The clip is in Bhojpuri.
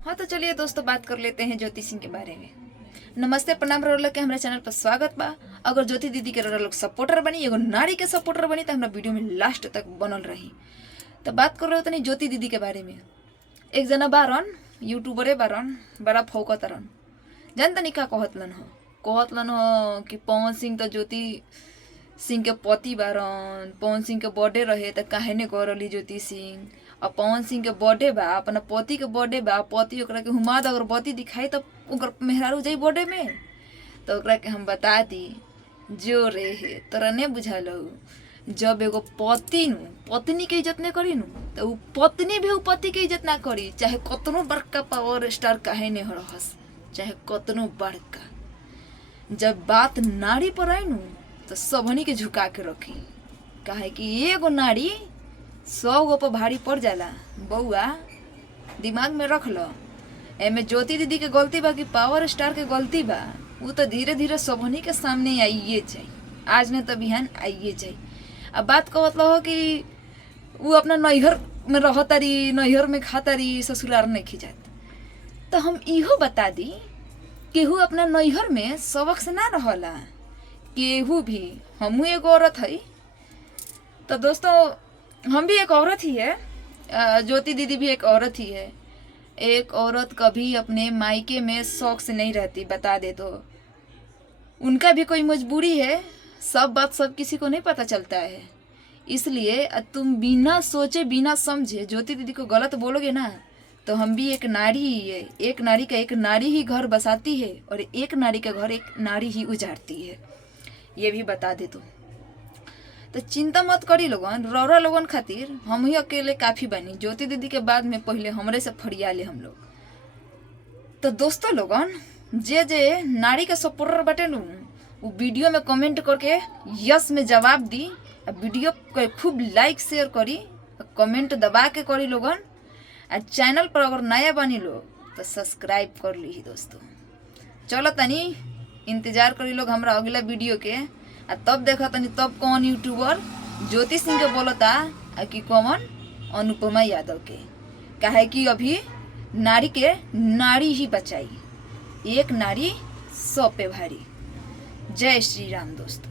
हाँ तो चलिए दोस्तों, बात कर लेते हैं ज्योति सिंह के बारे में। नमस्ते, प्रणाम रोल के हमारे चैनल पर स्वागत बा। अगर ज्योति दीदी के लोग सपोर्टर बनी, एगो नारी के सपोर्टर बनी तो हमारा वीडियो में लास्ट तक बनल रही। तो बात कर रहे हो ज्योति दीदी के बारे में। एक जना बारन यूट्यूबरे बारन, बड़ा फौकतरन। जान तनी का कहतलन हो कि पवन सिंह तो ज्योति सिंह के पति बारन। पवन सिंह के बर्थडे रहे तो काहे ने करली ज्योति सिंह। और पवन सिंह के बर्थडे बा, अपना पति के बर्थडे बा, पति ओकरा के हुमाद अगरबत्ती दिखाई तो ओकर मेहरारू जाई बर्थडे में। तो ओकरा के हम बता दी जो रे हे तोरा ने बुझालो। जब एगो पति नु पत्नी के इज्जत नहीं करी नु तो उ पत्नी भी उ पति के इज्जत ना करी, चाहे कतनो बड़का पावर स्टार काहे ने रहस, चाहे कतनो बड़का। जब बात नारी पर आई नु तो सबनी के झुका के रखी, काहे कि एगो नारी 100 गो पर भारी पड़ जाला। बउआ दिमाग में रख लो, एमे ज्योति दीदी के गलती बा कि पावर स्टार के गलती बा। वो तो धीरे धीरे सबनी के सामने आइए जाए, आज ने तो बिहान आइए जाए। अब बात कहत लो कि वो अपना नैहर में रहतारी, नैहर में खातारी, ससुराल नहीं खिजात। तो हम इहो बता दी केहू अपना नैहर में सबक से ना रहला, केहू भी। हमहू एगो औरत है। तो दोस्तों हम भी एक औरत ही है, ज्योति दीदी भी एक औरत ही है। एक औरत कभी अपने मायके में शौक से नहीं रहती, बता दे तो। उनका भी कोई मजबूरी है, सब बात सब किसी को नहीं पता चलता है। इसलिए तुम बिना सोचे बिना समझे ज्योति दीदी को गलत बोलोगे ना तो हम भी एक नारी ही है। एक नारी का एक नारी ही घर बसाती है और एक नारी का घर एक नारी ही उजाड़ती है, ये भी बता दे तो चिंता मत करी लोगन। रौरा लोगन खातिर हम ही अकेले काफ़ी बनी। ज्योति दीदी के बाद में पहले हमरे से फरिया ले हम लोग। तो दोस्तों लोगन, जे जे नारी के सपोर्टर बटे नु वो वीडियो में कमेंट करके यस में जवाब दी। वीडियो को खूब लाइक शेयर करी, कमेंट दबा के करी लोगन। और चैनल पर अगर नया बनी लोग तो सब्सक्राइब कर ली दोस्तों। चलो तनी इंतजार करी लोग हमरा अगला वीडियो के। तब देखा तनी तब कौन यूट्यूबर ज्योति सिंह के बोलता कि कौन अनुपमा यादव के। काहे कि अभी नारी के नारी ही बचाई, एक नारी 100 पे भारी। जय श्री राम दोस्तों।